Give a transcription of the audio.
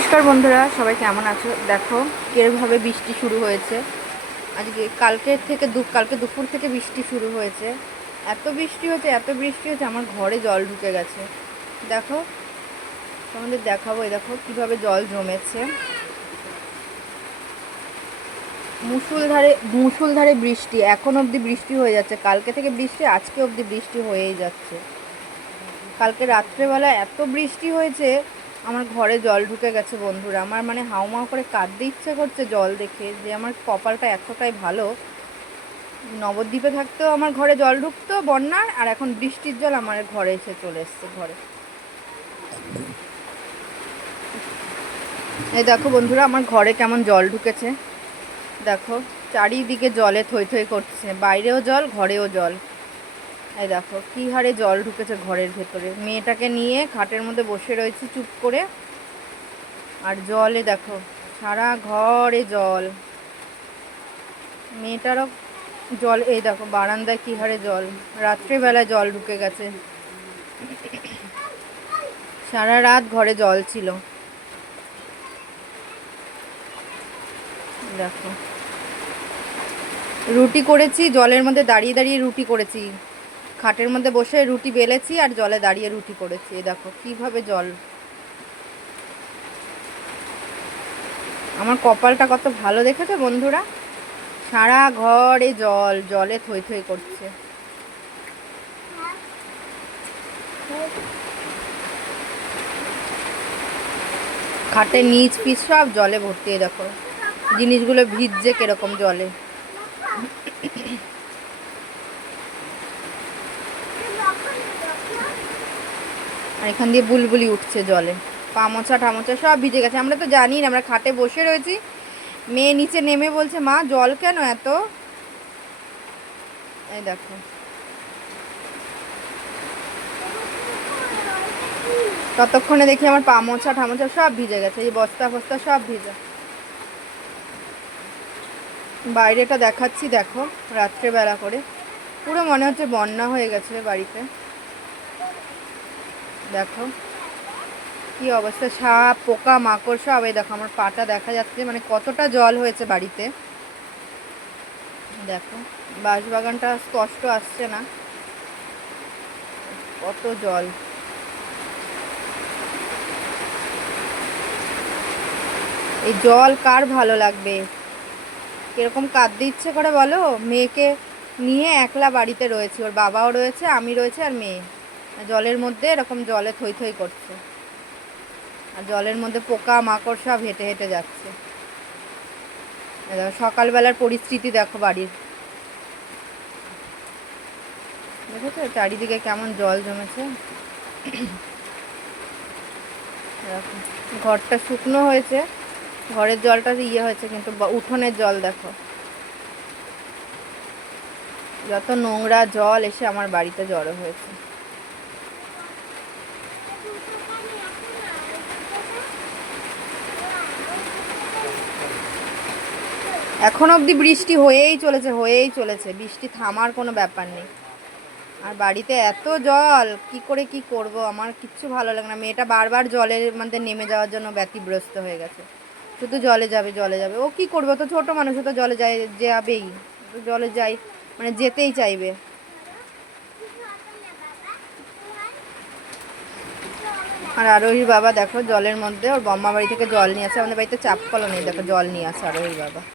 নমস্কার বন্ধুরা, সবাই কেমন আছো? দেখো কিরভাবে বৃষ্টি শুরু হয়েছে আজকে। কালকে দুপুর থেকে বৃষ্টি শুরু হয়েছে। এত বৃষ্টি হয়েছে আমার ঘরে জল ঢুকে গেছে। দেখো, তোমাদের দেখাবো। এই দেখো কিভাবে জল জমেছে। মুষলধারে বৃষ্টি, এখন অবধি বৃষ্টি হয়ে যাচ্ছে। কালকে থেকে বৃষ্টি, আজকে অবধি বৃষ্টি হয়েই যাচ্ছে। কালকে রাত্রেবেলা এত বৃষ্টি হয়েছে, আমার ঘরে জল ঢুকে গেছে বন্ধুরা। আমার মানে হাউমাউ করে কাঁদতে ইচ্ছে করছে জল দেখে, যে আমার কপালটা এতটাই ভালো। নবদ্বীপে থাকতেও আমার ঘরে জল ঢুকতো বন্যার, আর এখন বৃষ্টির জল আমার ঘরে এসে চলে এসছে ঘরে। এই দেখো বন্ধুরা, আমার ঘরে কেমন জল ঢুকেছে। দেখো চারিদিকে জলে থই থই করছে, বাইরেও জল, ঘরেও জল। এই দেখো কী হারে জল ঢুকেছে ঘরের ভেতরে। মেয়েটাকে নিয়ে খাটের মধ্যে বসে রয়েছি চুপ করে, আর জলে দেখো সারা ঘরে জল। মেয়েটারও জল। এই দেখো বারান্দায় কী হারে জল, রাত্রেবেলায় জল ঢুকে গেছে। সারা রাত ঘরে জল ছিল। দেখো রুটি করেছি জলের মধ্যে দাঁড়িয়ে দাঁড়িয়ে রুটি করেছি। খাটের মধ্যে বসে রুটি বেলেছি আর জলে দাঁড়িয়ে রুটি করেছি। এই দেখো কিভাবে জল। আমার কপালটা কত ভালো দেখেছো বন্ধুরা। সারা ঘরে জল, জলে থই থই করছে। খাটের নিচ পিছ সব জলে ভর্তি। দেখো জিনিসগুলো ভিজছে কিরকম জলে। আর এখান দিয়ে বুলবুলি উঠছে জলে। পা মোছা ঠামোচা সব ভিজে গেছে। আমরা তো জানি না, আমরা খাটে বসে রয়েছি। মেয়ে নিচে নেমে বলছে, মা জল কেন এত। এই দেখো ততক্ষণে দেখি আমার পা মোছা ঠামোচা সব ভিজে গেছে। এই বস্তা ফস্তা সব ভিজে। বাইরেটা দেখাচ্ছি দেখো, রাত্রেবেলা করে পুরো মনে হচ্ছে বন্যা হয়ে গেছে বাড়িতে। দেখো কি অবস্থা, সাপ পোকা মাকড় সব। এই দেখো আমার পাটা দেখা যাচ্ছে, মানে কতটা জল হয়েছে বাড়িতে। দেখো বাঁশবাগানটা স্পষ্ট আসছে না, কত জল। এই জল কার ভালো লাগবে। কিরকম কাঁদতে ইচ্ছে করে বলো। মেয়েকে নিয়ে একলা বাড়িতে রয়েছে, ওর বাবাও রয়েছে, আমি রয়েছে আর মেয়ে। জলের মধ্যে এরকম জলে থই থই করছে, আর জলের মধ্যে পোকা মাকড় সব হেঁটে হেঁটে যাচ্ছে। সকালবেলার পরিস্থিতি দেখো বাড়ির। দেখেছো চারিদিকে কেমন জল জমেছে। ঘরটা শুকনো হয়েছে, ঘরের জলটা হয়েছে, কিন্তু উঠোনের জল দেখো যত নোংরা জল এসে আমার বাড়িতে জড়ো হয়েছে। এখন অবধি বৃষ্টি হয়েই চলেছে। বৃষ্টি থামার কোনো ব্যাপার নেই। আর বাড়িতে এত জল, কি করে কি করব, আমার কিচ্ছু ভালো লাগে না। মেয়েটা বারবার জলের মধ্যে নেমে যাওয়ার জন্য ব্যতিব্যস্ত হয়ে গেছে। শুধু জলে যাবে জলে যাবে। ও কি করবে, তো ছোট মানুষ, তো জলে যাবেই। জলে যাই মানে যেতেই চাইবে। আর আরোহীর বাবা দেখো জলের মধ্যে ওর বম্মা বাড়ি থেকে জল নিয়ে আসে। আমাদের বাড়িতে চাপ কলও নেই, দেখো জল নিয়ে আসে আরোহীর বাবা।